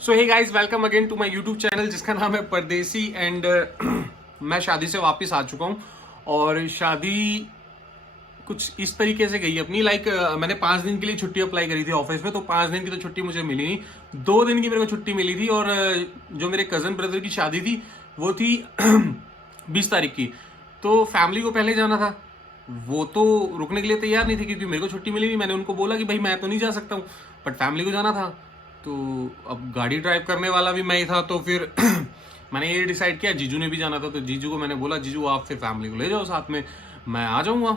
So hey guys, welcome again to my YouTube channel जिसका नाम है परदेसी। एंड मैं शादी से वापस आ चुका हूँ और शादी कुछ इस तरीके से गई अपनी। मैंने 5 दिन के लिए छुट्टी अप्लाई करी थी ऑफिस में, तो 5 दिन की तो छुट्टी मुझे मिली नहीं, 2 दिन की मेरे को छुट्टी मिली थी। और जो मेरे कजन ब्रदर की शादी थी वो थी 20 तारीख की। तो फैमिली को पहले जाना था, वो तो रुकने के लिए तैयार नहीं थे क्योंकि मेरे को छुट्टी मिली नहीं। मैंने उनको बोला कि भाई मैं तो नहीं जा सकता हूँ, बट फैमिली को जाना था। तो अब गाड़ी ड्राइव करने वाला भी मैं ही था, तो फिर मैंने ये डिसाइड किया। जीजू ने भी जाना था, तो जीजू को मैंने बोला जीजू आप फिर फैमिली को ले जाओ साथ में, मैं आ जाऊंगा।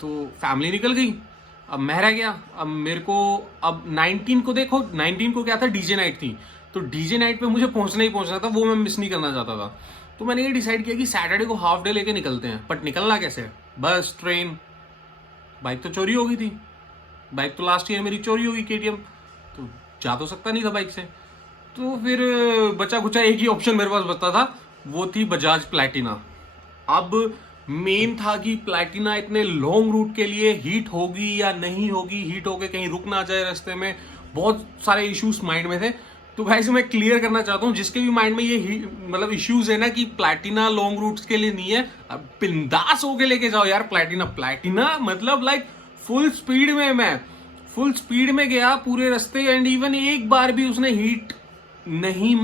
तो फैमिली निकल गई, अब मैं रह गया। अब मेरे को अब 19 को देखो, 19 को क्या था, डीजे नाइट थी। तो डीजे नाइट पे मुझे पहुंचना ही पहुंचना था, वो मैं मिस नहीं करना चाहता था। तो मैंने ये डिसाइड किया कि सैटरडे को हाफ डे लेके निकलते हैं। बट निकलना कैसे, बस ट्रेन। बाइक तो चोरी हो गई थी, बाइक तो लास्ट ईयर मेरी चोरी हो गई KTM, तो जा तो सकता नहीं था बाइक से। तो फिर बचा कुचा एक ही ऑप्शन मेरे पास बचता था, वो थी बजाज प्लैटिना। अब मेन था कि प्लैटिना इतने लॉन्ग रूट के लिए हीट होगी या नहीं होगी, हीट होके कहीं रुक ना जाए रास्ते में, बहुत सारे इश्यूज माइंड में थे। तो गाइस मैं क्लियर करना चाहता हूँ जिसके भी माइंड में ये मतलब इश्यूज है ना कि प्लैटिना लॉन्ग रूट्स के लिए नहीं है, अब बिंदास होके लेके जाओ यार। प्लैटिना मतलब लाइक फुल स्पीड में, मैं फुल स्पीड में गया पूरे रास्ते। एंड इवन एक बार भी उसने हीट नहीं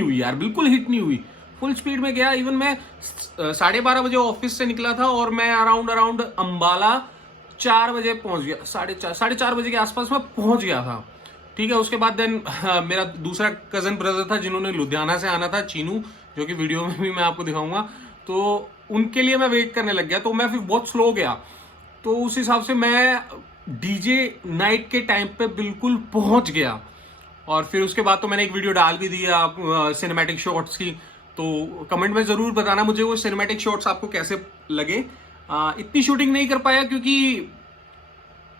हुई यार, बिल्कुल हीट नहीं हुई। फुल स्पीड में गया। इवन मैं 12:30 बजे ऑफिस से निकला था और मैं अराउंड अंबाला 4 बजे पहुंच गया, 4:30 बजे के आसपास मैं पहुंच गया था। ठीक है, उसके बाद देन मेरा दूसरा कजन ब्रदर था जिन्होंने लुधियाना से आना था, चीनू, जो कि वीडियो में भी मैं आपको दिखाऊंगा। तो उनके लिए मैं वेट करने लग गया, तो मैं फिर बहुत स्लो गया। तो उस हिसाब से मैं डीजे नाइट के टाइम पे बिल्कुल पहुंच गया। और फिर उसके बाद तो मैंने एक वीडियो डाल भी दिया सिनेमैटिक शॉट्स की। तो कमेंट में जरूर बताना मुझे वो सिनेमैटिक शॉट्स आपको कैसे लगे। इतनी शूटिंग नहीं कर पाया क्योंकि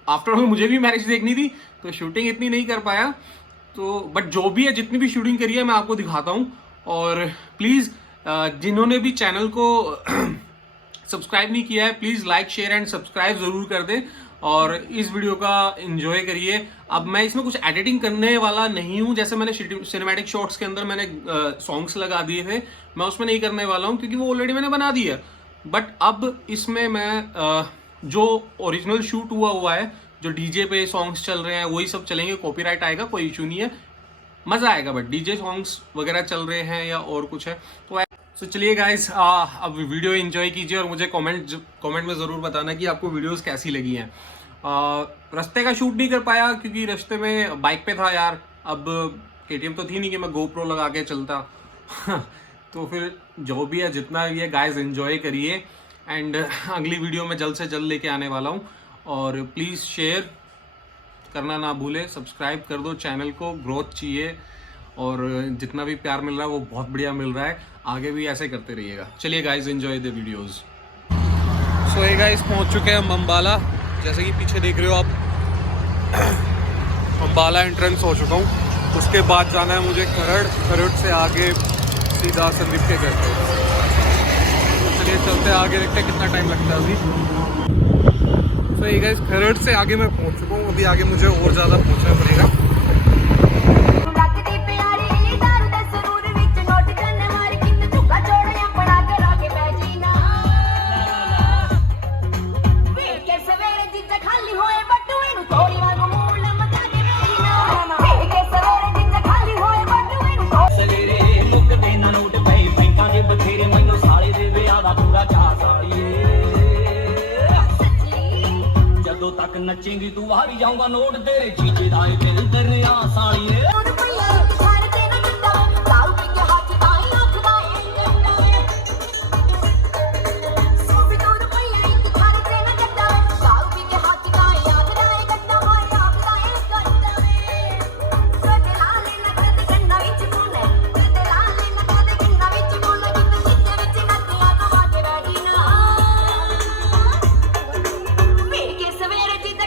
आफ्टर ऑल मुझे भी मैरिज देखनी थी, तो शूटिंग इतनी नहीं कर पाया। तो बट जो भी है, जितनी भी शूटिंग करी है मैं आपको दिखाता हूँ। और प्लीज जिन्होंने भी चैनल को सब्सक्राइब नहीं किया है, please like share and subscribe जरूर कर दें और इस वीडियो का एंजॉय करिए। अब मैं इसमें कुछ एडिटिंग करने वाला नहीं हूं, जैसे मैंने सिनेमैटिक शॉट्स के अंदर मैंने सॉन्ग्स लगा दिए थे, मैं उसमें नहीं करने वाला हूं क्योंकि वो ऑलरेडी मैंने बना दी है। बट अब इसमें मैं जो ओरिजिनल शूट हुआ है, जो डीजे पे सॉन्ग्स चल रहे हैं वही सब चलेंगे। कॉपीराइट आएगा, कोई इशू नहीं है, मजा आएगा। बट डीजे सॉन्ग्स वगैरह चल रहे हैं या और कुछ है तो चलिए गाइस, अब वीडियो एंजॉय कीजिए और मुझे कमेंट में ज़रूर बताना कि आपको वीडियोस कैसी लगी हैं। रास्ते का शूट नहीं कर पाया क्योंकि रास्ते में बाइक पे था यार। अब KTM तो थी नहीं कि मैं GoPro लगा के चलता तो फिर जो भी है, जितना भी है गाइस, एंजॉय करिए। एंड अगली वीडियो में जल्द से जल्द लेके आने वाला हूँ। और प्लीज़ शेयर करना ना भूले, सब्सक्राइब कर दो चैनल को, ग्रोथ चाहिए। और जितना भी प्यार मिल रहा है वो बहुत बढ़िया मिल रहा है, आगे भी ऐसे करते रहिएगा। चलिए गाइस, एंजॉय द वीडियोस। सो ये गाइस पहुंच चुके हैं हम अंबाला, जैसे कि पीछे देख रहे हो आप। अंबाला एंट्रेंस हो चुका हूँ। उसके बाद जाना है मुझे खरड़ से आगे सीधा संदीप के घर पे। तो चलिए चलते आगे, देखते हैं कितना टाइम लगता है अभी। सो ये गाइस खरड़ से आगे मैं पहुंच चुका हूँ, अभी आगे मुझे और ज़्यादा पहुँचना पड़ेगा। तक नचेंगी तू आ भी जाऊंगा नोट तेरे जीजे दाए दिल दरिया साड़िए।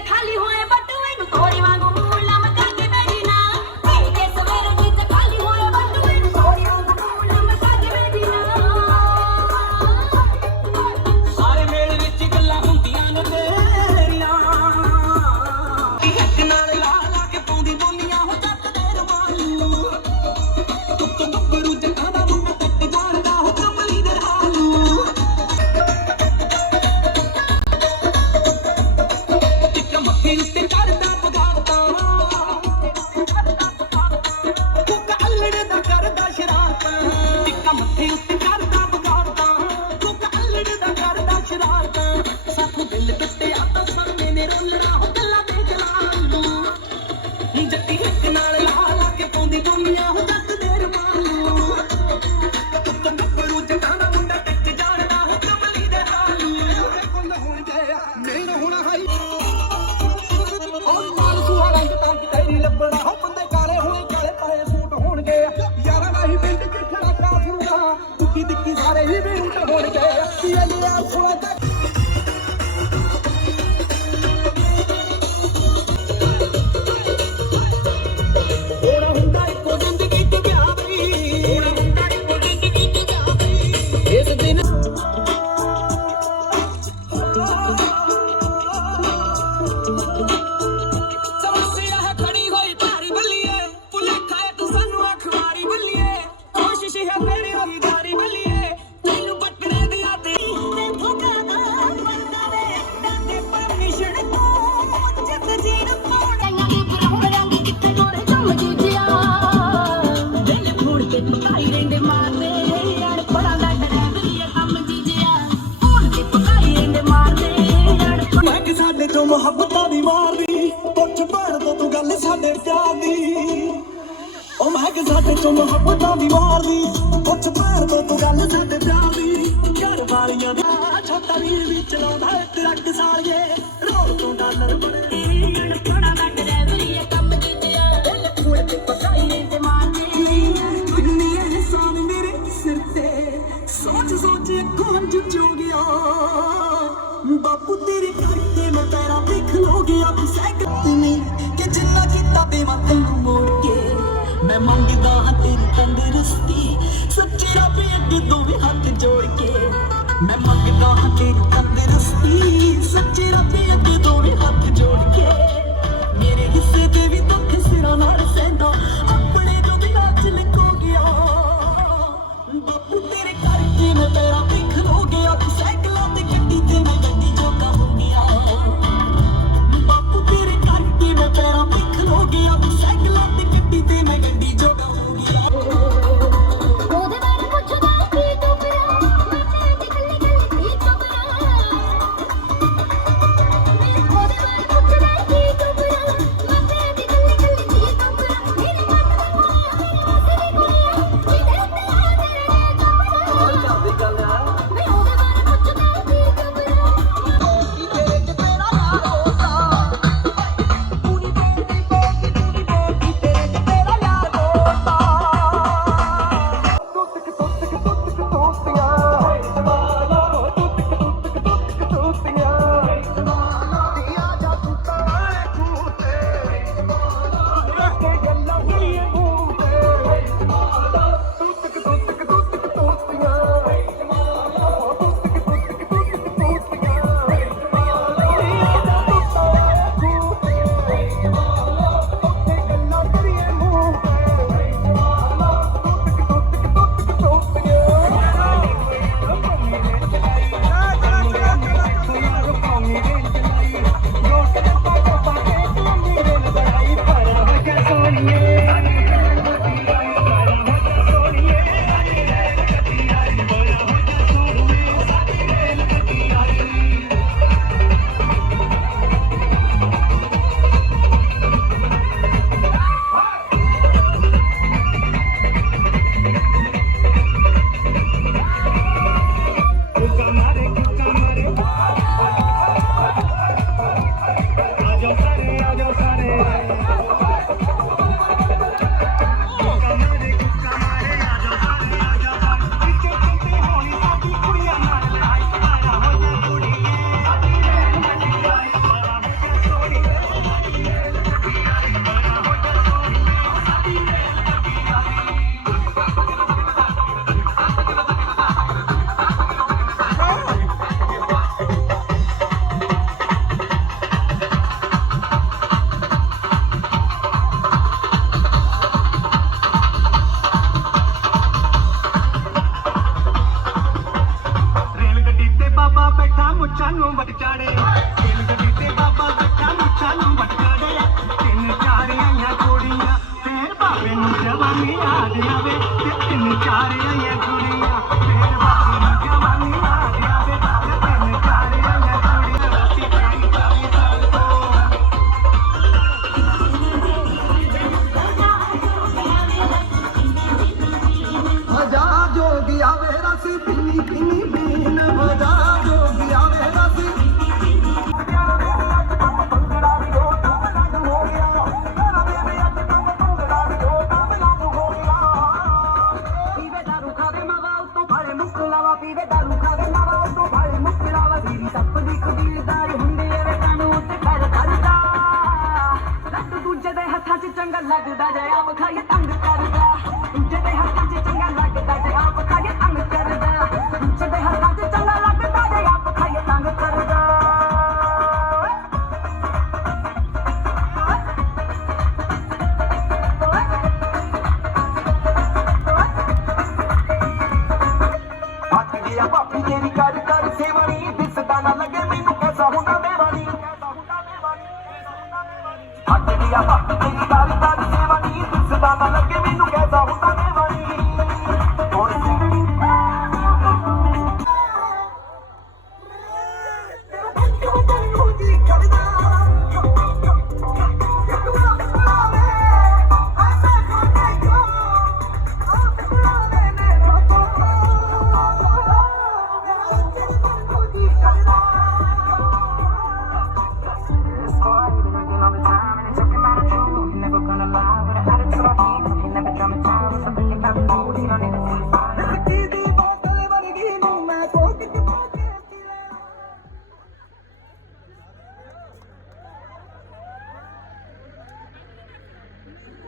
खाली होए बटू तोरी वांगू मूला मचा के ਇੱਕ ਨਾਲ ਲਾ ਲਾ ਕੇ ਪਾਉਂਦੀ ਦੁਨੀਆ ਹੋ ਜੱਟ ਦੇ ਰਮਾਲੂ ਗੱਭਰੂ ਜੱਟਾਂ ਦਾ ਮੁੰਡਾ ਟਿੱਚ ਜਾਣਦਾ ਹੋ ਕਮਲੀ ਦੇ ਹਾਲੂ ਫੁੱਲ ਹੋਣਗੇ ਮੇਰਾ ਹੋਣਾ ਹਾਈ ਉਹ ਮਾਲ ਸੁਹਾ ਰੰਗ ਤਾਂ ਤੇਰੀ ਲੱਭਣਾ ਹੋ ਬੰਦੇ ਕਾਲੇ ਹੋਏ ਕਾਲੇ ਪਾਏ ਸੂਟ ਹੋਣਗੇ ਯਾਰਾਂ ਦਾ ਹੀ ਪਿੰਡ ਚ ਖੜਾਕਾ ਸੁਣਦਾ ਦੁੱਕੀ ਦਿੱਕੀ ਸਾਰੇ ਹੀ ਵੀ ਉਲਟ ਹੋਣਗੇ ਕੀ ਲਿਆ ਸੁਣਾ ਤੱਕ ਮੁਹੱਬਤਾਂ ਦੀ ਮਾਰਦੀ ਪੁੱਛ ਭੈਣ ਤੋਂ ਤੂੰ ਗੱਲ ਸਾਡੇ ਪਿਆਰ ਦੀ ਉਹ ਮੈਂ ਕਿ ਸਾਡੇ ਚੋਂ ਮੁਹੱਬਤਾਂ ਦੀ ਮਾਰਦੀ ਪੁੱਛ ਭੈਣ ਤੋਂ ਤੂੰ ਗੱਲ ਸਾਡੇ ਪਿਆਰ ਦੀ ਘਰ ਵਾਲੀਆਂ ਦੀ ਛੋਟਾ ਵੀਰ ਵੀ ਚਲਾਉਂਦਾ ਟਰੱਕ ਸਾਲੀਏ ਰੋਲ ਤੋਂ ਡਾਲਰ ਬਣੇ ਅਣਪੜਾ ਦਾ ਡਰਾਈਵਰੀ ਇਹ ਕੰਮ ਜਿੱਤਿਆ ਦਿਲ ਖੂਲ ਤੇ ਪਕਾਈ ਤੇ ਮਾਰਦੀ ਦੁਨੀਆ ਹੈ ਸਾਨ ਮੇਰੇ ਸਿਰ ਤੇ ਸੋਚ ਸੋਚ ਅੱਖੋਂ ਹੰਝੂ ਚੋ ਗਿਆ ਬਾਪੂ ਤੇਰੇ ਕਰਕੇ ਮੈਂ ਪੈਰਾਂ ਤੇ ਖਲੋ ਗਿਆ ਤੂੰ ਸਹਿ ਨਹੀਂ ਕਿ ਜਿੰਨਾ ਕੀਤਾ ਦੇਵਾਂ ਤੈਨੂੰ ਮੋੜ ਕੇ ਮੈਂ ਮੰਗਦਾ ਹਾਂ ਤੇਰੀ ਤੰਦਰੁਸਤੀ ਸੱਚੇ ਰੱਬ ਅੱਗੇ ਦੋਵੇਂ ਹੱਥ ਜੋੜ ਕੇ ਮੈਂ ਮੰਗਦਾ ਹਾਂ ਤੇਰੀ ਤੰਦਰੁਸਤੀ ਸੱਚੇ ਰੱਬ ਅੱਗੇ ਦੋਵੇਂ ਹੱਥ ਜੋੜ ਕੇ ਮੇਰੇ ਹਿੱਸੇ ਦੇ ਵੀ ਦੁੱਖ ਸਿਰਾਂ ਨਾਲ ਸਹਿੰਦਾ ਆਪਣੇ ਜੋ ਦਿਲਾਂ 'ਚ ਲਿਖੋ ਗਿਆ ਬਾਪੂ ਤੇਰੇ ਕਰਕੇ ਮੈਂ ਪੈਰਾਂ ਤੇ ਖਲੋ ਗਿਆ ਤੂੰ ਸਾਈਕਲਾਂ ਤੇ ਗੱਡੀ ਤੇ ਮੈਂ ਗੱਡੀ ਜੋਗਾ ਹੋ ਗਿਆ ਬਾਪੂ ਤੇਰੇ ਕਰਕੇ ਮੈਂ ਪੈਰਾਂ ਤੇ ਖਲੋ ਗਿਆ ਤੂੰ ਸਾਈਕਲਾਂ ਤੇ ਗੱਡੀ ਤੇ ਮੈਂ ਗੱਡੀ ਜੋਗਾ ਹੋ ਗਿਆ ਉਹਦੇ ਬਾਰੇ ਪੁੱਛਦਾ ਕੀ ਤੂੰ ਪਿਆ ਮੈਂ ਤੇ ਗੱਲੀ ਗੱਲੀ ਕੀ ਤੂੰ ਪਿਆ ਉਹਦੇ ਬਾਰੇ ਪੁੱਛਦਾ ਕੀ ਤੂੰ ਪਿਆ ਮੈਂ ਤੇ ਗੱਲੀ ਗੱਲੀ ਕੀ ਤੂੰ ਪਿਆ ਮੇਰੇ ਮਨ ਦਾ ਮੋਹ ਮੇਰੀ ਵਸਦੀ ਮੁੱਛਾਂ ਨੂੰ ਵੱਟ ਚਾੜੇ ਦਿਲ ਗੱਡੀ ਤੇ ਬਾਬਾ ਬੈਠਾ ਮੁੱਛਾਂ ਨੂੰ ਵੱਟ ਚਾੜੇ ਤਿੰਨ ਚਾਰ ਆਈਆਂ ਕੁੜੀਆਂ ਫੇਰ ਬਾਬੇ ਨੂੰ ਜਵਾਨੀ ਯਾਦ ਆਵੇ ਤੇ ਤਿੰਨ ਚਾਰ ਆਈਆਂ ਕੁੜੀਆਂ ਫੇਰ ਬਾਬੇ ਨੂੰ ਜਵਾਨੀ ਯਾਦ ਆਵੇ ਤੇ ਤਿੰਨ ਚਾਰ ਆਈਆਂ ਕੁੜੀਆਂ ਰੱਤੀ ਪਾਈ ਜਾਵੇ ਸਾਲ ਤੋਂ ਆਪ ਖਾਏ ਤੰਗ ਕਰਦਾ ਦੂਜੇ ਦੇ ਹੱਥਾਂ 'ਚ ਚੰਗਾ ਲੱਗਦਾ ਜੇ ਆਪ ਖਾਏ ਤੰਗ ਕਰਦਾ ਦੂਜੇ ਦੇ ਹੱਥਾਂ 'ਚ ਚੰਗਾ ਲੱਗਦਾ ਜੇ ਆਪ ਖਾਏ ਤੰਗ ਕਰਦਾ ਭਾਪੀ ਤੇਰੀ ਕਰ ਕਰ ਸੇਵਾਨੀ ਦਿਸਦਾ ਨਾ ਲੱਗੇ ਮੈਨੂੰ ਐਸਾ ਹੁੰਦਾ ਦੇਵਾਨੀ ਹੱਟ ਗਿਆ ਭਾਪੀ ਤੇਰੀ ਕਰ ਕਰ ਸੇਵਾਨੀ ਦਿਸਦਾ ਨਾ ਲੱਗੇ ਮੈਨੂੰ ਐਸਾ ਹੁੰਦਾ ਦੇਵਾਨੀ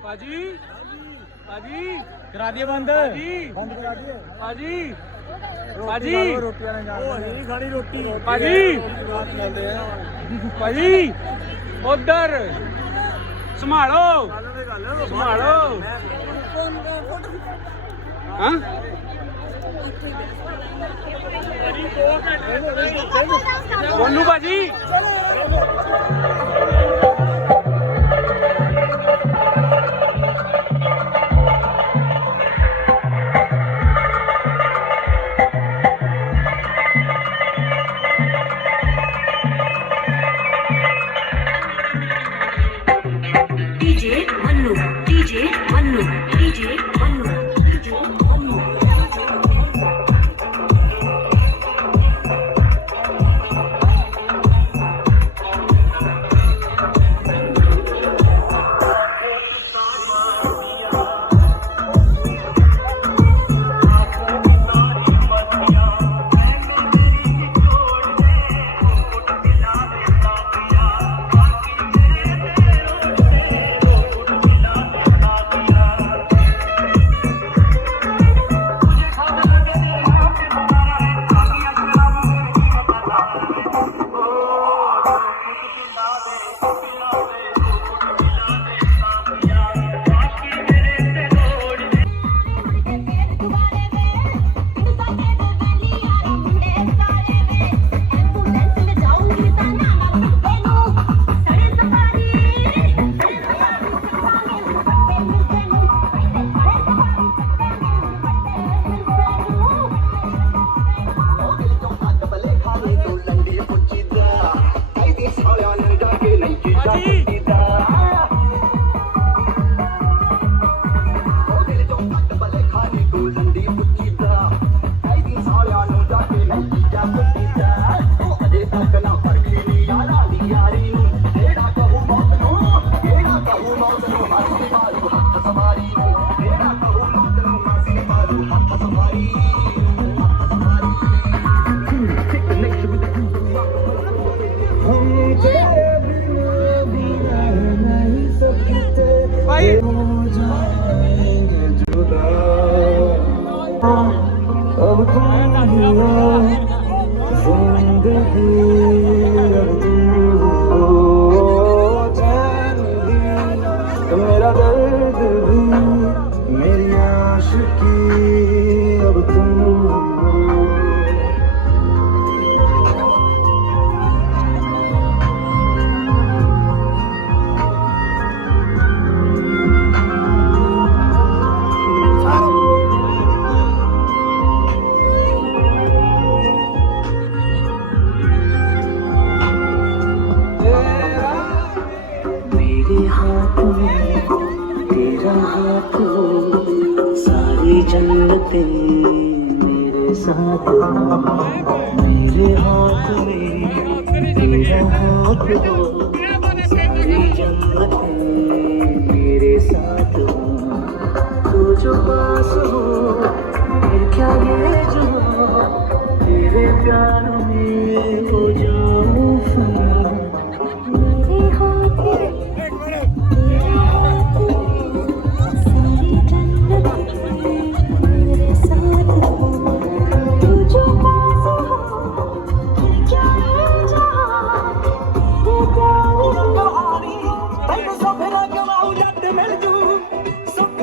पाजी पाजी करा दिए बंद बंद करा दिए पाजी पाजी रोटियां नहीं खानी रोटी पाजी पाजी उधर संभालो संभालो हाँ बोलू पाजी मेरा दर्द भी मेरी आशिकी अब तुम सारी जन्नतें मेरे साथ हो, मेरे हाथ में तेरा हाथ हो, सारी जन्नतें मेरे साथ हो, तू जो पास हो फिर क्या ये जो तेरे प्यार में हो जाऊं मेरे हाथ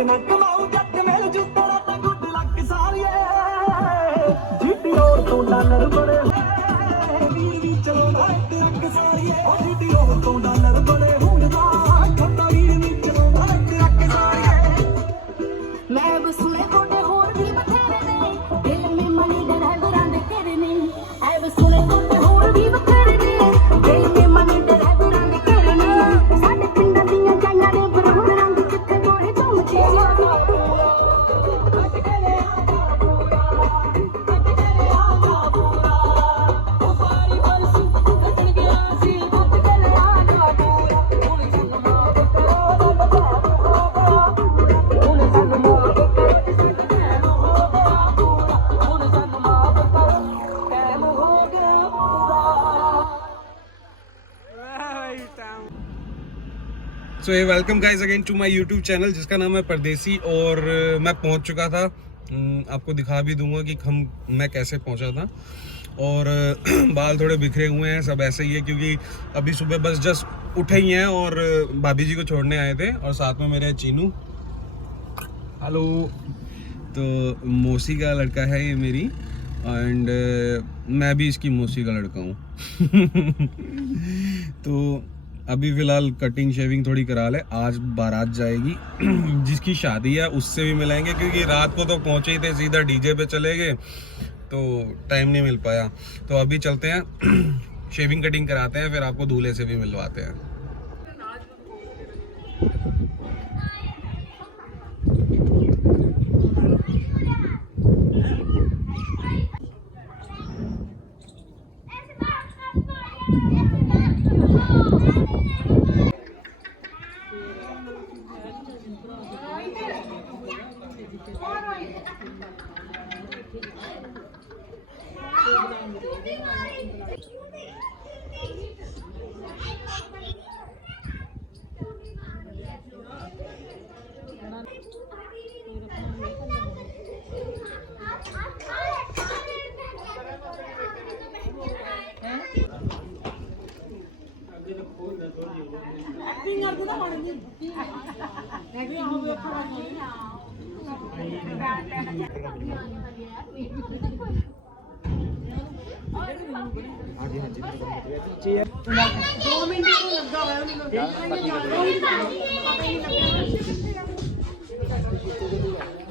ਨਾ ਕਮਾਉ ਜੱਟ ਮੇਲ ਜੁੱਤਰਾ ਤੇ ਗੁੱਡ ਲੱਕ ਸਾਰੀਏ ਜਿੱਡੀ ਹੋਰ ਤੋਂ ਡਾਲਰ ਬੜੇ ਵੀਰ ਵੀ ਚਲਾਉਂਦਾ ਟਰੱਕ ਸਾਰੀਏ ਉਹ ਜਿੱਡੀ ਹੋਰ ਤੋਂ ਡਾਲਰ ਬੜੇ ਹੁੰਦਾ ਖੱਤਾ ਵੀਰ ਵੀ ਚਲਾਉਂਦਾ ਟਰੱਕ ਸਾਰੀਏ ਮੈਂ ਬਸੂਲੇ ਕੋਟੇ ਹੋਰ ਵੀ ਬਥੇਰੇ ਨੇ ਦਿਲ ਮੇ ਮਨੀ ਡਰਾਈਵਰਾਂ ਦੇ ਤੇਰੇ ਨੇ ਐ ਬਸੂਲੇ ਕੋਟੇ ਹੋਰ ਵੀ ਬਥੇਰੇ ਨੇ ਦਿਲ ਮੇ ਮਨੀ ਡਰਾਈਵਰਾਂ ਦੇ ਤੇਰੇ ਨੇ ਸਾਡੇ ਪਿੰਡਾਂ ਦੀਆਂ ਜਾਈਆਂ ਨੇ ਬਰੂਨ ਰੰਗ ਕਿੱਥੇ ਗੋਰੇ ਝੂਮਦੇ सो ये welcome guys again to my YouTube channel जिसका नाम है परदेसी। और मैं पहुंच चुका था, आपको दिखा भी दूंगा कि मैं कैसे पहुंचा था। और बाल थोड़े बिखरे हुए हैं, सब ऐसे ही है क्योंकि अभी सुबह बस जस्ट उठे ही हैं और भाभी जी को छोड़ने आए थे और साथ में मेरे चीनू, हेलो, तो मौसी का लड़का है ये मेरी, एंड मैं भी इसकी मौसी का लड़का हूँ। तो अभी फिलहाल कटिंग शेविंग थोड़ी करा ले, आज बारात जाएगी जिसकी शादी है उससे भी मिलाएंगे क्योंकि रात को तो पहुंचे ही थे, सीधा डीजे पे चले गए तो टाइम नहीं मिल पाया। तो अभी चलते हैं शेविंग कटिंग कराते हैं, फिर आपको दूल्हे से भी मिलवाते हैं।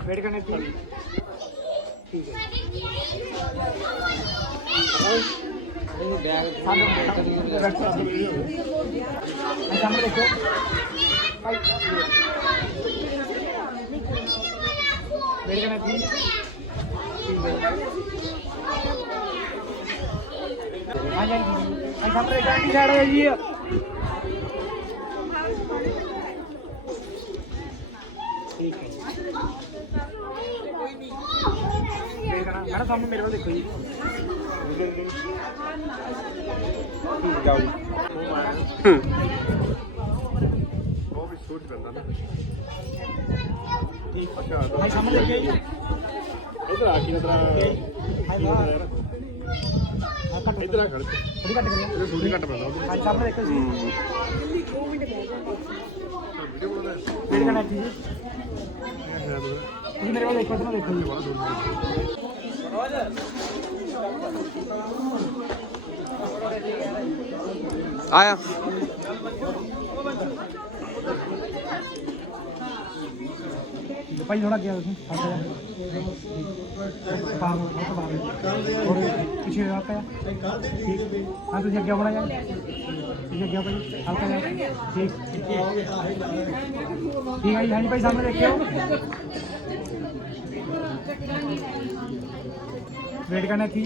वेट करने की सामने देखो वेट करने की आ जाएगी सामने गाड़ी साइड है जी ठीक है मैडम सामने मेरे को देखो जी जाओ वो भी शूट करना ना ठीक है भाई सामने देखिए इधर आके इधर आ खड़े थोड़ी कट करिए थोड़ी कट बना भाई सामने देखो जी वेट करना जी जी मेरे को देखो इतना देखो आया भाई थोड़ा गया उसमें पीछे आता है ठीक हाँ तुझे क्या बड़ा जाए तुझे क्या भाई हल्का जाए ठीक ठीक है हाँ जी भाई सामने देखिए वेट करना थी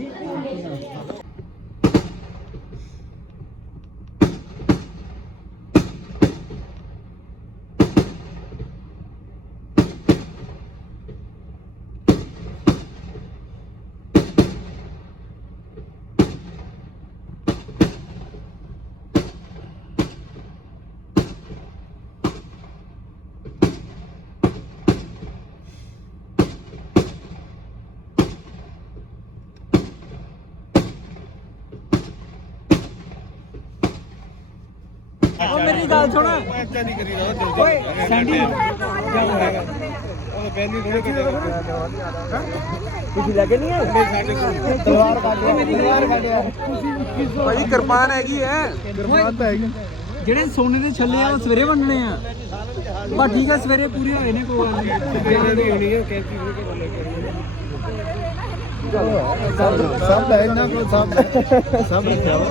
मेरी गल सुन सैंडी क्या होएगा ਪਹਿਲੀ ਥੋੜੇ ਤੁਸੀਂ ਲੱਗੇ ਨਹੀਂ ਹੈ ਤਲਵਾਰ ਕਾਢਿਆ ਭਾਈ ਕਿਰਪਾਨ ਹੈਗੀ ਹੈ ਕਿਰਪਾਨ ਤਾਂ ਹੈਗੀ ਜਿਹੜੇ ਸੋਨੇ ਦੇ ਛੱਲੇ ਆ ਉਹ ਸਵੇਰੇ ਵੰਡਣੇ ਆ ਬਸ ਠੀਕ ਆ ਸਵੇਰੇ ਪੂਰੇ ਹੋਏ ਨੇ ਕੋਈ ਗੱਲ ਨਹੀਂ ਹੋਣੀ ਹੈ ਕੈਂਚੀ ਦੇ ਕੇ ਲੈ ਕੇ ਸਭ ਹੈ ਇਹਨਾਂ ਕੋਲ ਸਭ ਰੱਖਿਆ ਵਾ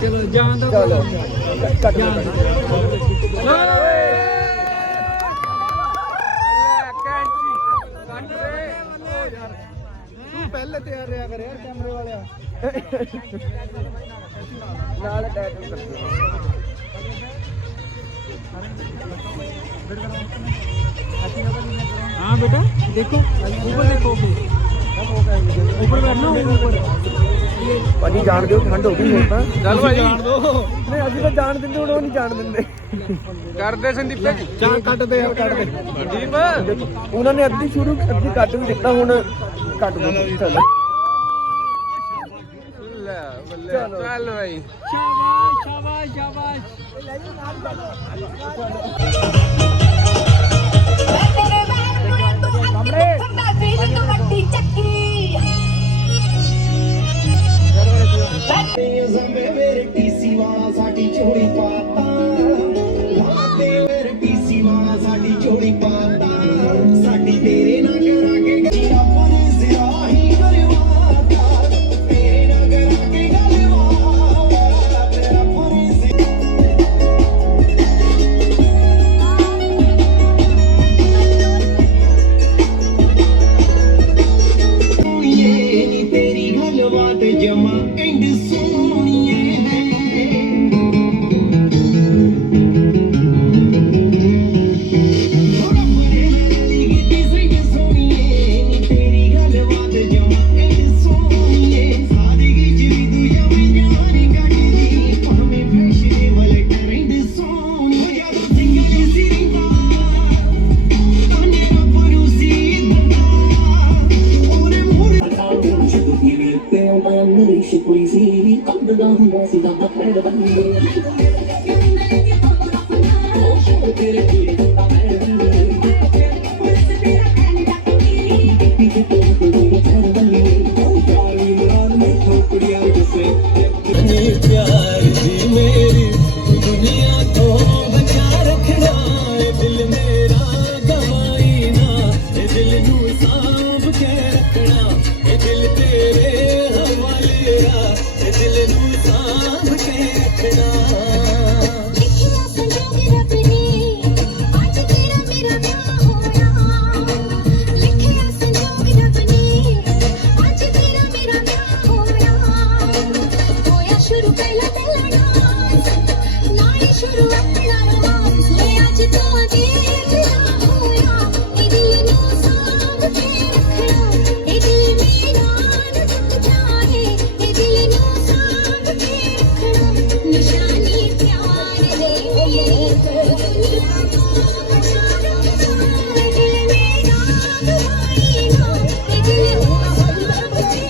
ਚਲੋ ਜਾਣ ਦੋ ਚਲੋ ਜਾਣ ਦੋ ਤੂੰ ਪਹਿਲੇ ਤਿਆਰ ਰਿਹਾ ਕਰ ਯਾਰ ਕੈਮਰੇ ਵਾਲਿਆ ਨਾਲ ਅਟੈਚ ਕਰਦੇ हाँ बेटा देखो ऊपर देखो ऊपर करना ऊपर ਭਾਜੀ ਜਾਣ ਦਿਓ ਠੰਡ ਹੋ ਗਈ ਹੁਣ ਤਾਂ ਚੱਲ ਭਾਈ ਨਹੀਂ ਅਸੀਂ ਤਾਂ ਜਾਣ ਦਿੰਦੇ ਹੁਣ ਉਹ ਨਹੀਂ ਜਾਣ ਦਿੰਦੇ ਕਰਦੇ ਸੰਦੀਪ ਜੀ ਚਾਹ ਕੱਟਦੇ ਯਾਰ ਕੱਟਦੇ ਸੰਦੀਪ ਉਹਨਾਂ ਨੇ ਅੱਧੀ ਕੱਟ ਵੀ ਦਿੱਤਾ ਹੁਣ ਕੱਟ ਦੋ ਚਲੋ ਲੈ ਬੱਲੇ ਚੱਲ ਭਾਈ शाबाश शाबाश ਵੱਡੀ ਚੱਕੀ ਜ਼ੰਬੇ ਮੇਰੇ ਟੀਸੀ ਵਾਲਾ ਸਾਡੀ ਝੋਲੀ ਪਾਤਾ ਲਾਤੇ ਮੇਰੇ ਟੀਸੀ ਵਾਲਾ ਸਾਡੀ ਝੋਲੀ ਪਾਤਾ ਸਾਡੀ ਤੇਰੇ ਨਾਲ ਕਰਾਂਗੇ ਜੀਰਾ ਪਰ ਸਿਆਹੀ ਕਰਵਾਤਾ ਤੇਰੇ ਨਾਲ ਕਰਾਂਗੇ ਗੱਲਬਾਤ ਤੇਰਾ ਪੂਰੀ ਨੀ ਤੇਰੀ ਗੱਲਬਾਤ ਜਮਾ ਐਂਡ ਸੋਹਣੀਏ ਹੈ ਥੋੜਾ ਮਰੇ ਵਾਲੀ ਗਿੱਟੀ ਸਿੰਘ ਸੋਹਣੀਏ ਨੀ ਤੇਰੀ ਗੱਲਬਾਤ ਜਮਾ ਐਂਡ ਸੋਹਣੀਏ ਸਾਦਗੀ ਚ ਵੀ ਤੂੰ ਜਮੇ ਜਾਣੀ ਕੱਢਦੀ ਭਾਵੇਂ ਫੈਸ਼ਨੇਬਲ ਟ੍ਰੈਂਡ ਸੋਹਣੀ ਹੋ ਜਾ ਸਿੰਗਲ ਸਿਰਿੰਦਾ ਤਾਨੇ ਪਰੂਸੀ ਦੰਦਾ ਉਹਨੇ ਮੂਰੇ ਤੇ ਮੈਂ ਨਹੀਂ ਸ਼ੁਕਰੀ ਸੀ ਕੰਦਦਾ ਹੁੰਦਾ ਸੀ ਤਾਂ ਫੜ ਬੰਦੇ ਉਹ ਸ਼ੋ ਤੇਰੇ ਕੀ ਤਾਂ ਮੈਂ प्यार दी मेरी दुनिया तो बचा रखना दिल मेरा गवाई ना दिल नू सांभ के रखना दिल तेरे हवाले दिल नू सांभ के रखना ਲਿਖਿਆ ਸੰਜੋਗ ਰੱਬ ਨੇ ਅੱਜ ਤੇਰਾ ਮੇਰਾ ਵਿਆਹ ਹੋਇਆ ਲਿਖਿਆ ਸੰਜੋਗ ਰੱਬ ਨੇ ਅੱਜ ਤੇਰਾ ਮੇਰਾ ਵਿਆਹ ਹੋਇਆ ਸ਼ੁਰੂ ਪਹਿਲਾ ਡਾਂਸ ਨਾਲੇ ਸ਼ੁਰੂ ਆਪਣਾ ਰੋਮਾਂਸ ਹੋਇਆ ਅੱਜ ਤੋਂ ਦੇਖ ਲਾ ਹੋਇਆ ਇਹ ਦਿਲ ਨੂੰ ਸਾਂਭ ਕੇ ਰੱਖਣਾ ਇਹ ਦਿਲ ਮੇਰਾ ਨਾ ਟੁੱਟ ਜਾਏ ਇਹ ਦਿਲ ਨੂੰ ਸਾਂਭ ਕੇ ਰੱਖਣਾ ਨਿਸ਼ਾਨੀ ਪਿਆਰ ਦੇ ਇਹ ਦਿਲ ਮੇਰਾ ਇਹ ਦਿਲ ਨੂੰ ਸਾਂਭ ਕੇ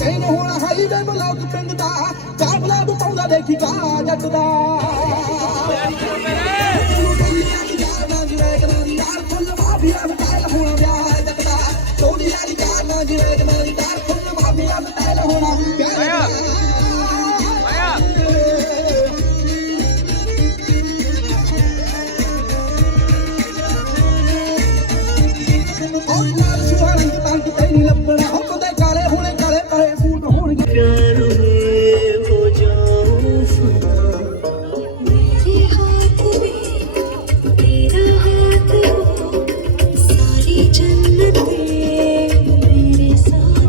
ਤੈਨੂੰ ਹੁਣ ਹਾਈਵੇ ਬਲੌਗ ਪਿੰਡ ਦਾ ਚਾਰ ਬਲੌਗ ਪਾਉਂਦਾ ਦੇਖੀ ਕਾ ਜੱਟ ਦਾ ਲੱਭਣਾ ਹੁਕਦੇ ਕਾਲੇ ਹੁਣੇ ਕਾਲੇ ਕਾਲੇ ਫੂਟ ਹੋਣਗੇ प्यार में हो जाऊं फना मेरे हाथ में तेरा हाथ हो सारी जन्नतें मेरे साथ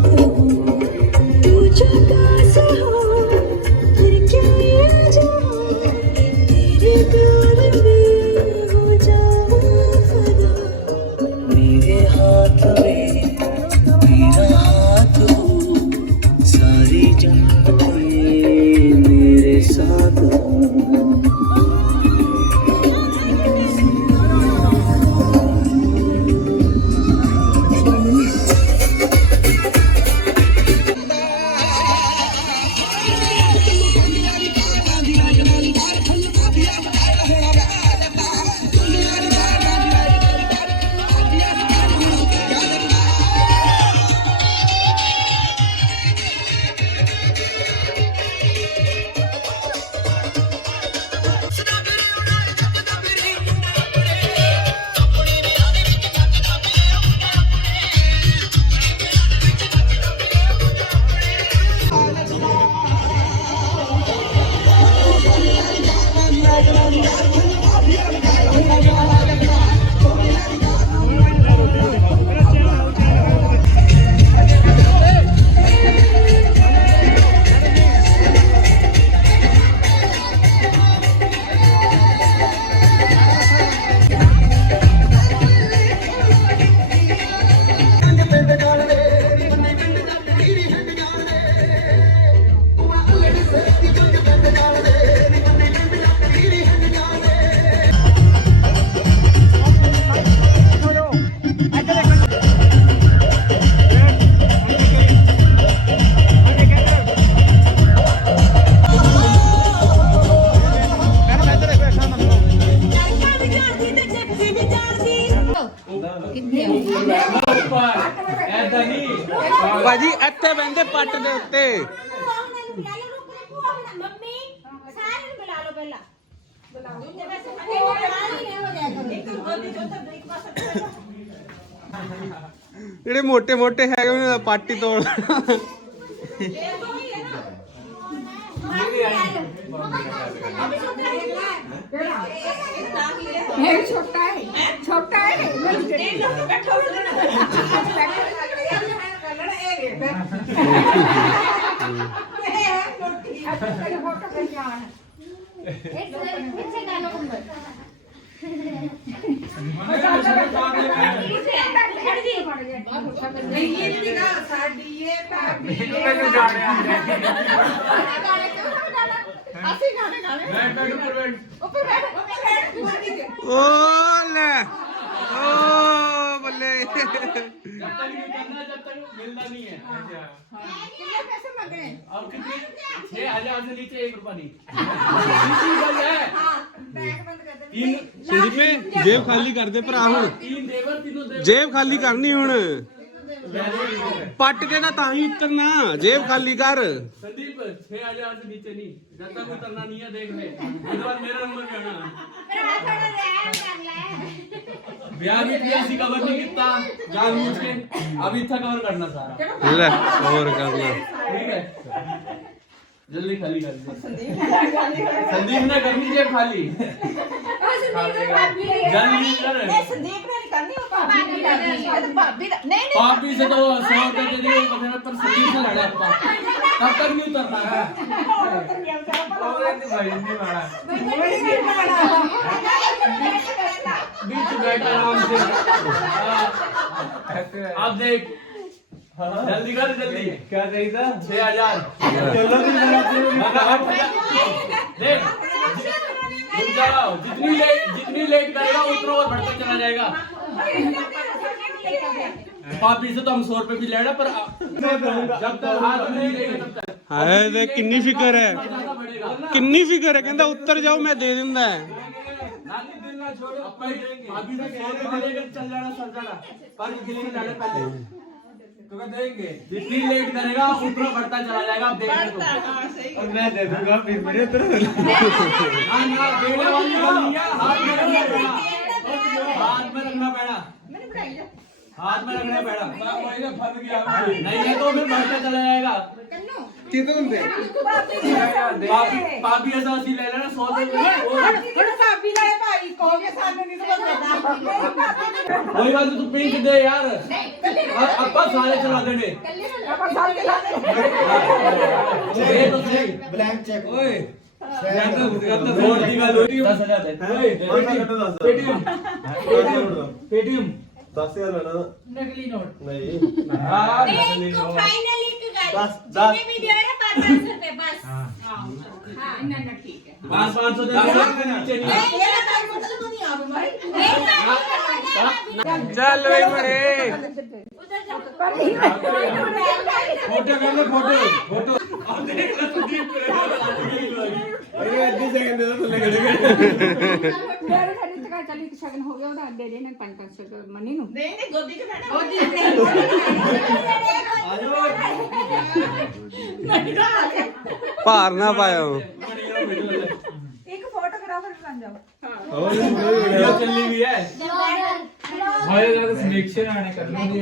ਐਦਾਂ ਨਹੀਂ ਭਾਜੀ ਇੱਥੇ ਬੈੰਦੇ ਪੱਟ ਦੇ ਉੱਤੇ ਮੰਮੀ ਸਾਰੇ ਨੂੰ ਬੁਲਾ ਲਓ ਪਹਿਲਾਂ ਜਿਹੜੇ ਮੋਟੇ ਮੋਟੇ ਹੈਗੇ ਉਹਨਾਂ ਦਾ ਪੱਟ ਹੀ ਤੋੜ छोटा है ਓ ਲੈ ਓ ਬੱਲੇ मिलना नहीं है और कितने 6,000 से नीचे 1 रुपया नहीं ਸੰਦੀਪੇ ਜੇਬ ਖਾਲੀ ਕਰਦੇ ਭਰਾ ਹੁਣ 3 देवर तीनों देवर ਜੇਬ ਖਾਲੀ ਕਰਨੀ ਹੁਣ ਪੱਟ ਕੇ ਨਾ ਤਾਂ ਹੀ ਉਤਰਨਾ ਜੇਬ ਖਾਲੀ ਕਰ संदीप 6,000 से नीचे नहीं जब तक उतरना नहीं है देख ले इसके बाद मेरा नंबर भी आना ब्याह भी ऐसी कवर नहीं कितना जानबूझ के अब इतना कवर करना सारा ਲੈ ਹੋਰ ਕਰਨਾ ठीक है जल्दी खाली कर दे संदीप ने करनी जेब खाली जल्दी कर पापी से तो 100 रुपए दे दिए मेरा पर संदीप से लड़ा तब तक नहीं उतरना है भाई नहीं मारा बीच बैठा आराम से अब देख जल्दी कर जल्दी क्या चाहिए था 6,000 चलो देख रुक जाओ जितनी लेट करेगा उतना और बढ़ता चला जाएगा पापी से तो हम 100 रुपए भी ले रहे पर जब तक हाथ नहीं लेगा तब तक ਹਾਏ ਤੇ ਕਿੰਨੀ ਫਿਕਰ ਹੈ ਕਿੰਨੀ ਫਿਕਰ ਹੈ ਕਹਿੰਦਾ ਉੱਤਰ ਜਾਓ ਮੈਂ ਦੇ ਦਿੰਦਾ नानी दिल ना छोड़ो अपा ही देंगे पापी से 100 रुपए लेकर चल जाना सर जाना पर गिलेंगे जाने पहले तो क्या देंगे जितनी लेट करेगा उतना बढ़ता चला जाएगा आप देखने तो और मैं दे दूंगा फिर मेरे तरफ हां ना देने वाली बात नहीं है हाथ में रखना पड़ेगा हाथ में रखना पड़ेगा हाथ में रखना पड़ेगा कोई ना फंस गया नहीं है तो फिर बढ़ता चला जाएगा ਕਿਦੋਂ ਹੁੰਦੇ पापी ऐसा सी ले लेना 100 रुपए कोई बात तू पिंक दे यार अपा सारे चला देने ये तो सही ਬਲੈਂਕ ਚੈੱਕ ओए रोड की गल होती 10,000 दे पेटीएम 10000 ਲੈਣਾ नकली नोट ਨਹੀਂ हां फाइनली एक गल बस, जितने भी दे रहे 500 रुपए बस हां ना ठीक है 500 दे नीचे नहीं ये मतलब नहीं आ भाई ਚੱਲ ਵੇ ਮਰੇ उधर जाओ फोटो कर ले फोटो अब देख ले संदीप ਅਰੇ ਅੱਧੀ ਸੈਕਿੰਡ ਦੇ ਥੱਲੇ ਖੜੇ ਮੇਰੇ ਖੜੀ ਤੱਕ ਚੱਲ ਇੱਕ ਸ਼ਗਨ ਹੋ ਗਿਆ ਉਹਦਾ ਦੇ ਦੇਣੇ 500 ਮਨੀ ਨੂੰ नहीं गोदी के बैठा ਭਾਰ ਨਾ ਪਾਇਓ ਇੱਕ ਫੋਟੋਗ੍ਰਾਫਰ ਬਣ ਜਾਓ वीडियो चल रही है हमारे ज्यादा सिलेक्शन आने कर लेंगे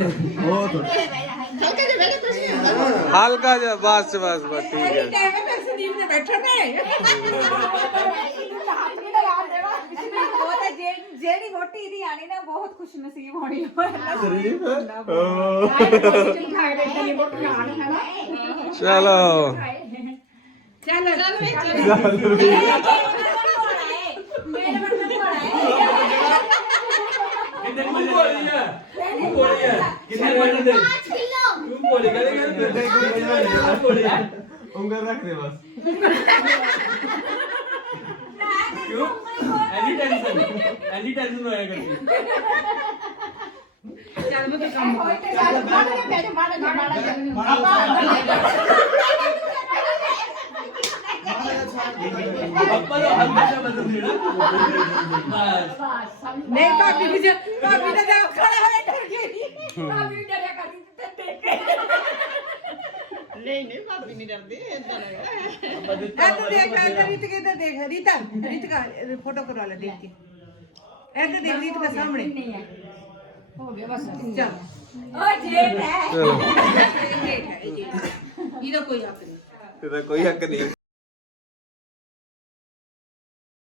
ਹਲਕਾ ਜਿਹਾ ਬਸ ਬਸ ਬਸ ਠੀਕ ਹੈ ਟਾਈਮ ਤੇ ਸੰਦੀਪ ਨੇ ਬੈਠਣਾ ਹੈ ਹੱਥ ਵੀ ਲਗਾ ਦੇਣਾ ਬਹੁਤ ਜਿਹੜੀ ਵੋਟੀ ਦੀ ਆਣੀ ਨਾ ਬਹੁਤ ਖੁਸ਼ ਨਸੀਬ ਹੋਣੀ ਚਲੋ मेरे बर्तन पड़ा है कितने मजे बोली है तू बोली है कितने मजे दे 5 किलो तू बोली कर बोली है ਉਂਗਲ ਰੱਖ ਦੇ ਬਸ क्यों एनी टेंशन होया करती ਚੱਲ ਮੈਂ ਕੰਮ ਹੋਏ ਤੇ ਚੱਲ ਮਾੜਾ ਨਹੀਂ ਭਾਬੀ ਦਾ ਜਾ ਖੜਾ ਹੋਇਆ ਡਰ ਗਈ ਭਾਬੀ ਡਰਿਆ ਕਰਦੀ ਤੇ ਦੇਖ ਕੇ ਨਹੀਂ ਭਾਬੀ ਨਹੀਂ ਡਰਦੀ ਇਦਾਂ ਲੱਗਦਾ ਇਹ ਤਾਂ ਦੇਖ ਲੈ ਰੀਤ ਕੇ ਤਾਂ ਦੇਖ ਰੀਤ का फोटो करवा ले देख के ऐसे देख रीत के सामने नहीं है हो गया बस चल ओ जेठ है ਇਹਦਾ ਕੋਈ ਹੱਕ ਨਹੀਂ ਇਹਦਾ ਕੋਈ ਹੱਕ ਨਹੀਂ